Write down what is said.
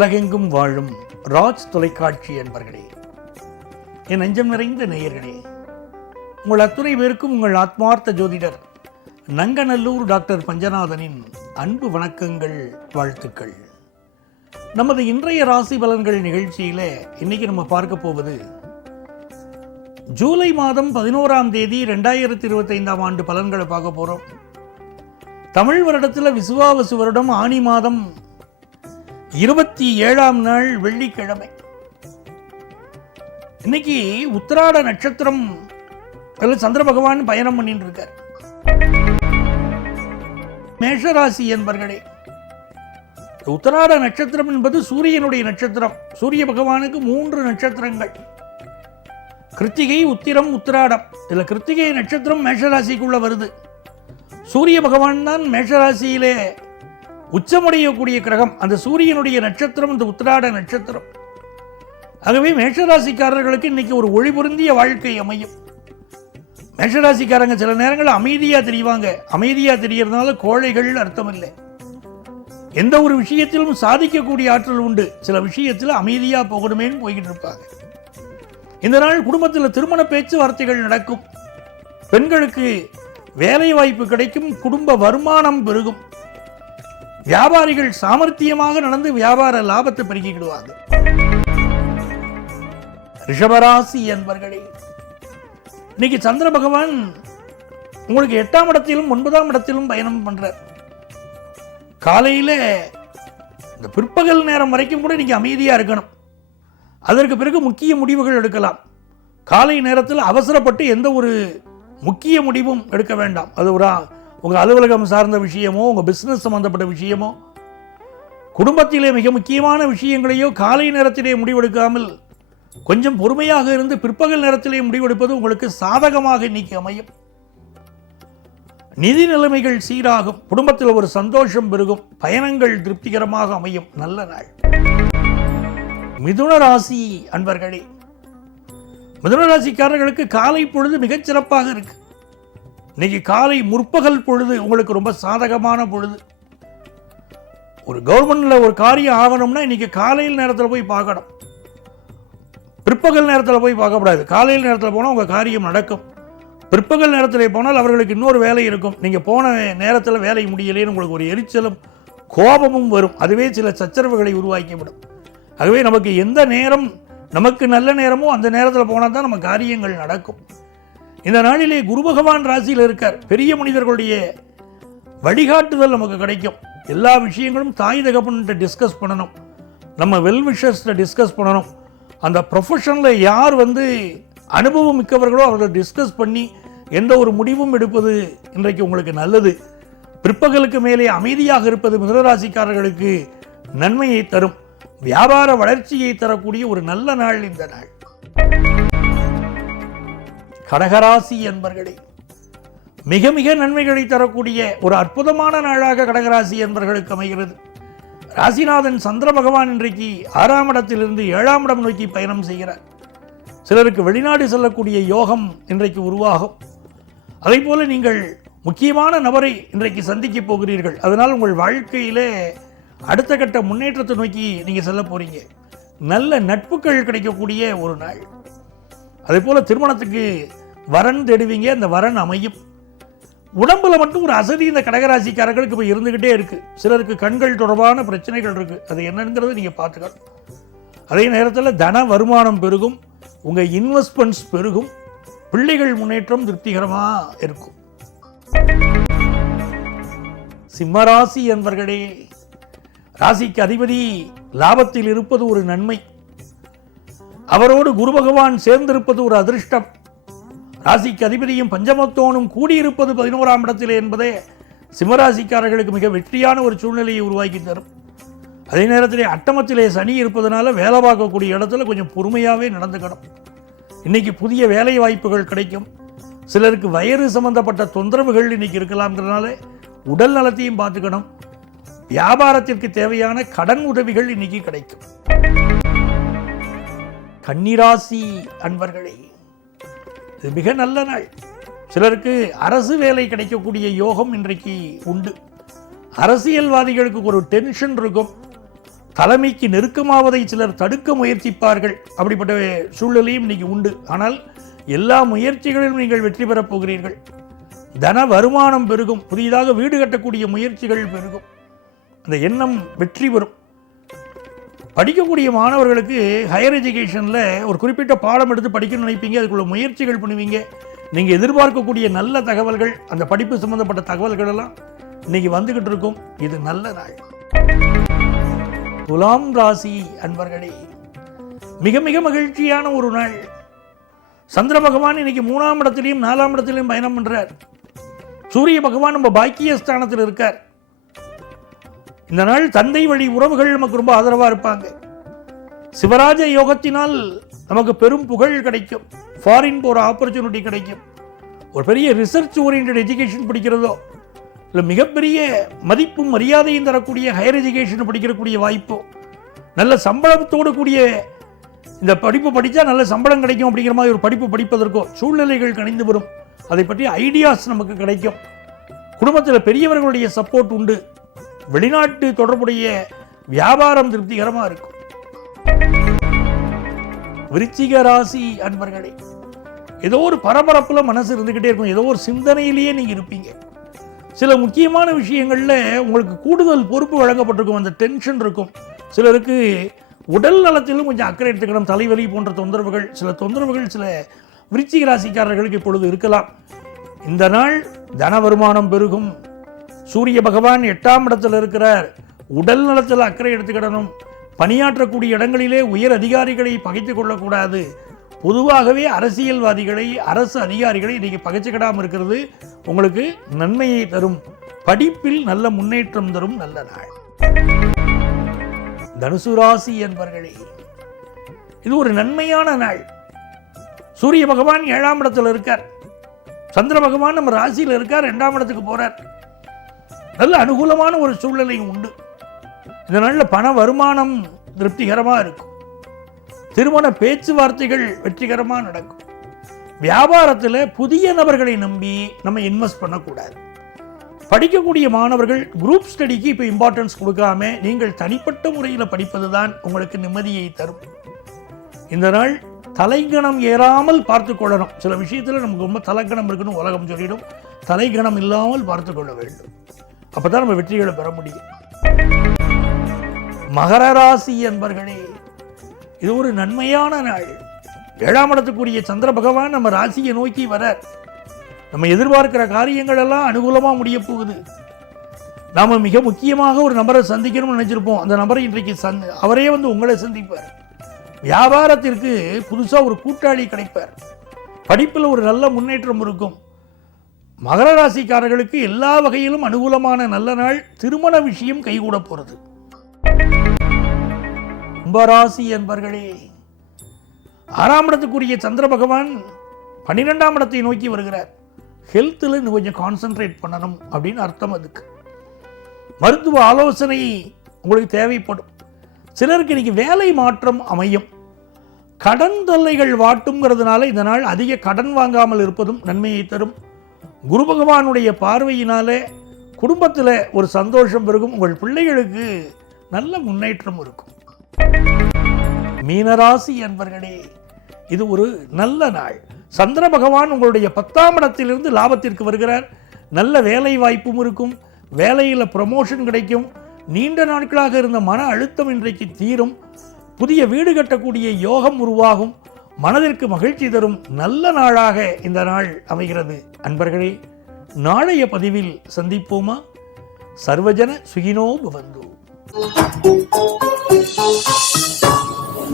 உலகெங்கும் வாழும் ராஜ் தொலைக்காட்சி என்பர்களே, என் நெஞ்சம் நிறைந்த நேயர்களே, உங்கள் அத்துணை பேருக்கும் உங்கள் ஆத்மார்த்த ஜோதிடர் நங்கநல்லூர் டாக்டர் பஞ்சநாதனின் அன்பு வணக்கங்கள், வாழ்த்துக்கள். நமது இன்றைய ராசி பலன்கள் நிகழ்ச்சியில் இன்னைக்கு நம்ம பார்க்க போவது ஜூலை மாதம் 11ஆம் தேதி 2025ஆம் ஆண்டு பலன்களை பார்க்க போகிறோம். தமிழ் வருடத்தில் விசுவாவசு வருடம் ஆனி மாதம் 27ஆம் நாள் வெள்ளிக்கிழமை. இன்னைக்கு உத்திராட நட்சத்திரம் சந்திர பகவான் பயணம் பண்ணிட்டு இருக்கார். மேஷராசி என்பர்களே, உத்திராட நட்சத்திரம் என்பது சூரியனுடைய நட்சத்திரம். சூரிய பகவானுக்கு 3 நட்சத்திரங்கள், கிருத்திகை, உத்திரம், உத்திராடம். இதுல கிருத்திகை நட்சத்திரம் மேஷராசிக்குள்ள வருது. சூரிய பகவான் தான் மேஷராசியிலே உச்சமடையக்கூடிய கிரகம். அந்த சூரியனுடைய நட்சத்திரம் இந்த உத்திராட நட்சத்திரம். ஆகவே மேஷராசிக்காரர்களுக்கு இன்னைக்கு ஒரு ஒளி பொருந்திய வாழ்க்கை அமையும். மேஷராசிக்காரங்க சில நேரங்கள் அமைதியா தெரிவாங்க. அமைதியா தெரியறதுனால கோழைகள் அர்த்தம் இல்லை. எந்த ஒரு விஷயத்திலும் சாதிக்கக்கூடிய ஆற்றல் உண்டு. சில விஷயத்தில் அமைதியா போகணுமேன்னு போய்கிட்டு இருப்பாங்க. இந்த நாள் குடும்பத்தில் திருமண பேச்சுவார்த்தைகள் நடக்கும். பெண்களுக்கு வேலை வாய்ப்பு கிடைக்கும். குடும்ப வருமானம் பெருகும். வியாபாரிகள் சாமர்த்தியமாக நடந்து வியாபார லாபத்தை பெருக்கிக்கிடுவாங்க. ரிஷபராசி என்பர்களே, இன்னைக்கு சந்திர பகவான் உங்களுக்கு 8ஆம் இடத்திலும் 9ஆம் இடத்திலும் பயணம் பண்றார். காலையில இந்த பிற்பகல் நேரம் வரைக்கும் கூட நீங்க அமைதியா இருக்கணும். அதற்கு பிறகு முக்கிய முடிவுகள் எடுக்கலாம். காலை நேரத்தில் அவசரப்பட்டு எந்த ஒரு முக்கிய முடிவும் எடுக்க வேண்டாம். அது ஒரு உங்கள் அலுவலகம் சார்ந்த விஷயமோ, உங்கள் பிஸ்னஸ் சம்பந்தப்பட்ட விஷயமோ, குடும்பத்திலே மிக முக்கியமான விஷயங்களையோ காலை நேரத்திலே முடிவெடுக்காமல் கொஞ்சம் பொறுமையாக இருந்து பிற்பகல் நேரத்திலே முடிவெடுப்பது உங்களுக்கு சாதகமாக இன்னைக்கு அமையும். நிதி நிலைமைகள் சீராகும். குடும்பத்தில் ஒரு சந்தோஷம் பெருகும். பயணங்கள் திருப்திகரமாக அமையும். நல்ல நாள். மிதுன ராசி அன்பர்களே, மிதுன ராசிக்காரர்களுக்கு காலை பொழுது மிகச்சிறப்பாக இருக்கு. இன்னைக்கு காலை முற்பகல் பொழுது உங்களுக்கு ரொம்ப சாதகமான பொழுது. ஒரு கவர்மெண்ட்ல ஒரு காரியம் ஆகணும்னா இன்னைக்கு காலையில் நேரத்தில் போய் பார்க்கணும். பிற்பகல் நேரத்தில் போய் பார்க்கக்கூடாது. காலையில் நேரத்தில் போனால் உங்கள் காரியம் நடக்கும். பிற்பகல் நேரத்தில் போனால் அவர்களுக்கு இன்னொரு வேலை இருக்கும். நீங்கள் போன நேரத்தில் வேலை முடியலேன்னு உங்களுக்கு ஒரு எரிச்சலும் கோபமும் வரும். அதுவே சில சச்சரவுகளை உருவாக்கிவிடும். ஆகவே நமக்கு எந்த நேரம் நமக்கு நல்ல நேரமோ அந்த நேரத்தில் போனால் தான் நம்ம காரியங்கள் நடக்கும். இந்த நாளிலே குரு பகவான் ராசியில் இருக்கார். பெரிய மனிதர்களுடைய வழிகாட்டுதல் நமக்கு கிடைக்கும். எல்லா விஷயங்களும் தாய் தகப்பன்கிட்ட டிஸ்கஸ் பண்ணணும். நம்ம வெல்விஷர்ஸ்ட டிஸ்கஸ் பண்ணணும். அந்த ப்ரொஃபஷனில் யார் அனுபவம் மிக்கவர்களோ அவர்கள் டிஸ்கஸ் பண்ணி எந்த ஒரு முடிவும் எடுப்பது இன்றைக்கு உங்களுக்கு நல்லது. பிற்பகலுக்கு மேலே அமைதியாக இருப்பது மிதுனராசிக்காரர்களுக்கு நன்மையை தரும். வியாபார வளர்ச்சியை தரக்கூடிய ஒரு நல்ல நாள் இந்த நாள். கடகராசி என்பர்களே, மிக மிக நன்மைகளை தரக்கூடிய ஒரு அற்புதமான நாளாக கடகராசி என்பர்களுக்கு அமைகிறது. ராசிநாதன் சந்திர பகவான் இன்றைக்கு 6ஆம் இடத்திலிருந்து 7ஆம் இடம் நோக்கி பயணம் செய்கிறார். சிலருக்கு வெளிநாடு செல்லக்கூடிய யோகம் இன்றைக்கு உருவாகும். அதே போல நீங்கள் முக்கியமான நபரை இன்றைக்கு சந்திக்க போகிறீர்கள். அதனால் உங்கள் வாழ்க்கையிலே அடுத்த கட்ட முன்னேற்றத்தை நோக்கி நீங்க செல்ல போறீங்க. நல்ல நட்புகள் கிடைக்கக்கூடிய ஒரு நாள். அதே போல திருமணத்துக்கு வரன் தேடுவீங்க. அந்த வரன் அமையும். உடம்புல மட்டும் ஒரு அசதி இந்த கடகராசிக்காரர்களுக்கு இப்போ இருந்துகிட்டே இருக்கு. சிலருக்கு கண்கள் தொடர்பான பிரச்சனைகள் இருக்கு. அது என்னங்கிறத நீங்க பார்த்துக்கணும். அதே நேரத்தில் தன வருமானம் பெருகும். உங்க இன்வெஸ்ட்மெண்ட்ஸ் பெருகும். பிள்ளைகள் முன்னேற்றம் திருப்திகரமா இருக்கும். சிம்மராசி என்பர்களே, ராசிக்கு அதிபதி லாபத்தில் இருப்பது ஒரு நன்மை. அவரோடு குரு பகவான் சேர்ந்திருப்பது ஒரு அதிர்ஷ்டம். ராசிக்கு அதிபதியும் பஞ்சமத்தோனும் கூடியிருப்பது 11ஆம் இடத்திலே என்பதே சிம்மராசிக்காரர்களுக்கு மிக வெற்றியான ஒரு சூழ்நிலையை உருவாக்கி தரும். அதே நேரத்திலே அட்டமத்திலே சனி இருப்பதனால வேலை பார்க்கக்கூடிய இடத்துல கொஞ்சம் பொறுமையாகவே நடந்துக்கணும். இன்னைக்கு புதிய வேலை வாய்ப்புகள் கிடைக்கும். சிலருக்கு வயிறு சம்பந்தப்பட்ட தொந்தரவுகள் இன்னைக்கு இருக்கலாம்ங்கிறதுனால உடல் நலத்தையும் பார்த்துக்கணும். வியாபாரத்திற்கு தேவையான கடன் உதவிகள் இன்னைக்கு கிடைக்கும். கன்னிராசி அன்பர்களே, இது மிக நல்ல நாள். சிலருக்கு அரசு வேலை கிடைக்கக்கூடிய யோகம் இன்றைக்கு உண்டு. அரசியல்வாதிகளுக்கு ஒரு டென்ஷன் இருக்கும். தலைமைக்கு நெருக்கமாவதை சிலர் தடுக்க முயற்சிப்பார்கள். அப்படிப்பட்ட சூழ்நிலையும் இன்னைக்கு உண்டு. ஆனால் எல்லா முயற்சிகளிலும் நீங்கள் வெற்றி பெறப் போகிறீர்கள். தன வருமானம் பெருகும். புதிதாக வீடு கட்டக்கூடிய முயற்சிகள் பெருகும். அந்த எண்ணம் வெற்றி பெறும். படிக்கக்கூடிய மாணவர்களுக்கு ஹையர் எஜுகேஷனில் ஒரு குறிப்பிட்ட பாடம் எடுத்து படிக்கணும்னு நினைப்பீங்க. அதுக்குள்ள முயற்சிகள் பண்ணுவீங்க. நீங்கள் எதிர்பார்க்கக்கூடிய நல்ல தகவல்கள், அந்த படிப்பு சம்பந்தப்பட்ட தகவல்கள் எல்லாம் இன்னைக்கு வந்துகிட்டு இருக்கும். இது நல்ல நாள். துலாம் ராசி அன்பர்களே, மிக மிக மகிழ்ச்சியான ஒரு நாள். சந்திர பகவான் இன்னைக்கு 3ஆம் இடத்திலையும் 4ஆம் இடத்திலையும் பயணம் பண்றார். சூரிய பகவான் நம்ம பாக்கியஸ்தானத்தில் இருக்கார். இந்த நாள் தந்தை வழி உறவுகள் நமக்கு ரொம்ப ஆதரவா இருப்பாங்க. சிவராஜ யோகத்தினால் நமக்கு பெரும் புகழ் கிடைக்கும். ஃபாரின் போற ஆப்பர்ச்சுனிட்டி கிடைக்கும். ஒரு பெரிய ரிசர்ச் ஓரியன்ட் எஜுகேஷன் படிக்கிறதோ இல்லை மிகப்பெரிய மதிப்பும் மரியாதையும் தரக்கூடிய ஹையர் எஜுகேஷன் படிக்கக்கூடிய வாய்ப்போ, நல்ல சம்பளத்தோடு கூடிய இந்த படிப்பு படித்தா நல்ல சம்பளம் கிடைக்கும் அப்படிங்கிற மாதிரி ஒரு படிப்பு படிப்பதற்கோ சூழ்நிலைகள் கணிந்து வரும். அதை பற்றி ஐடியாஸ் நமக்கு கிடைக்கும். குடும்பத்தில் பெரியவர்களுடைய சப்போர்ட் உண்டு. வெளிநாட்டு தொடர்புடைய வியாபாரம் திருப்திகரமாக இருக்கும். விருச்சிக ராசி அன்பர்களே, ஏதோ ஒரு பரபரப்புல மனசு இருந்துகிட்டே இருக்கும். ஏதோ ஒரு சிந்தனையிலேயே நீங்க இருப்பீங்க. சில முக்கியமான விஷயங்கள்ல உங்களுக்கு கூடுதல் பொறுப்பு வழங்கப்பட்டிருக்கும். அந்த டென்ஷன் இருக்கும். சிலருக்கு உடல் நலத்திலும் கொஞ்சம் அக்கறை எடுத்துக்கணும். தலைவலி போன்ற தொந்தரவுகள், சில தொந்தரவுகள் சில விருச்சிக ராசிக்காரர்களுக்கு இப்பொழுது இருக்கலாம். இந்த நாள் தன வருமானம் பெருகும். சூரிய பகவான் 8ஆம் இடத்தில் இருக்கிறார். உடல் நலத்தில் அக்கறை எடுத்துக்கிடணும். பணியாற்றக்கூடிய இடங்களிலே உயர் அதிகாரிகளை பகைத்து கொள்ளக்கூடாது. பொதுவாகவே அரசியல்வாதிகளை, அரசு அதிகாரிகளை இன்னைக்கு பகைச்சுக்கிடாமல் இருக்கிறது உங்களுக்கு நன்மையை தரும். படிப்பில் நல்ல முன்னேற்றம் தரும் நல்ல நாள். தனுசு ராசி என்பர்களே, இது ஒரு நன்மையான நாள். சூரிய பகவான் 7ஆம் இடத்தில் இருக்கார். சந்திர பகவான் நம்ம ராசியில் இருக்கார். 2ஆம் இடத்துக்கு போறார். நல்ல அனுகூலமான ஒரு சூழ்நிலை உண்டு. இந்த நாளில் பண வருமானம் திருப்திகரமாக இருக்கும். திருமண பேச்சுவார்த்தைகள் வெற்றிகரமாக நடக்கும். வியாபாரத்தில் புதிய நபர்களை நம்பி நம்ம இன்வெஸ்ட் பண்ணக்கூடாது. படிக்கக்கூடிய மாணவர்கள் குரூப் ஸ்டடிக்கு இப்போ இம்பார்ட்டன்ஸ் கொடுக்காம நீங்கள் தனிப்பட்ட முறையில் படிப்பது தான் உங்களுக்கு நிம்மதியை தரும். இந்த நாள் தலைகணம் ஏறாமல் பார்த்து கொள்ளணும். சில விஷயத்தில் நமக்கு ரொம்ப தலைகணம் இருக்குன்னு உலகம் சொல்லிடும். தலைகணம் இல்லாமல் பார்த்து கொள்ள வேண்டும். அப்பதான் நம்ம வெற்றிகளை பெற முடியும். மகர ராசி என்பர்களே, இது ஒரு நன்மையான நாள். 7ஆம் இடத்துக்குரிய சந்திர பகவான் நம்ம ராசியை நோக்கி வரார். நம்ம எதிர்பார்க்கிற காரியங்கள் எல்லாம் அனுகூலமாக முடிய போகுது. நாம மிக முக்கியமாக ஒரு நபரை சந்திக்கணும்னு நினைச்சிருப்போம். அந்த நபரை இன்றைக்கு அவரே வந்து உங்களை சந்திப்பார். வியாபாரத்திற்கு புதுசாக ஒரு கூட்டாளி கிடைப்பார். படிப்பில் ஒரு நல்ல முன்னேற்றம் இருக்கும். மகர ராசிக்காரர்களுக்கு எல்லா வகையிலும் அனுகூலமான நல்ல நாள். திருமண விஷயம் கைகூட போறது. கும்பராசி என்பர்களே, 6ஆம் இடத்துக்குரிய சந்திர பகவான் 12ஆம் இடத்தை நோக்கி வருகிறார். ஹெல்த்தில் இன்னும் கொஞ்சம் கான்சென்ட்ரேட் பண்ணணும் அப்படின்னு அர்த்தம். அதுக்கு மருத்துவ ஆலோசனை உங்களுக்கு தேவைப்படும். சிலருக்கு இன்னைக்கு வேலை மாற்றம் அமையும். கடன் தொல்லைகள் வாட்டுங்கிறதுனால இந்த நாள் அதிக கடன் வாங்காமல் இருப்பதும் நன்மையை தரும். குரு பகவானுடைய பார்வையினாலே குடும்பத்தில் ஒரு சந்தோஷம் பெருகும். உங்கள் பிள்ளைகளுக்கு நல்ல முன்னேற்றம் இருக்கும். மீனராசி என்பர்களே, இது ஒரு நல்ல நாள். சந்திர பகவான் உங்களுடைய 10ஆம் இடத்திலிருந்து லாபத்திற்கு வருகிறார். நல்ல வேலை வாய்ப்பும் இருக்கும். வேலையில் ப்ரமோஷன் கிடைக்கும். நீண்ட நாட்களாக இருந்த மன அழுத்தம் இன்றைக்கு தீரும். புதிய வீடு கட்டக்கூடிய யோகம் உருவாகும். மனதிற்கு மகிழ்ச்சி தரும் நல்ல நாளாக இந்த நாள் அமைகிறது. அன்பர்களே, நாளைய பதிவில் சந்திப்போமா? சர்வஜன சுகினோ பவந்து.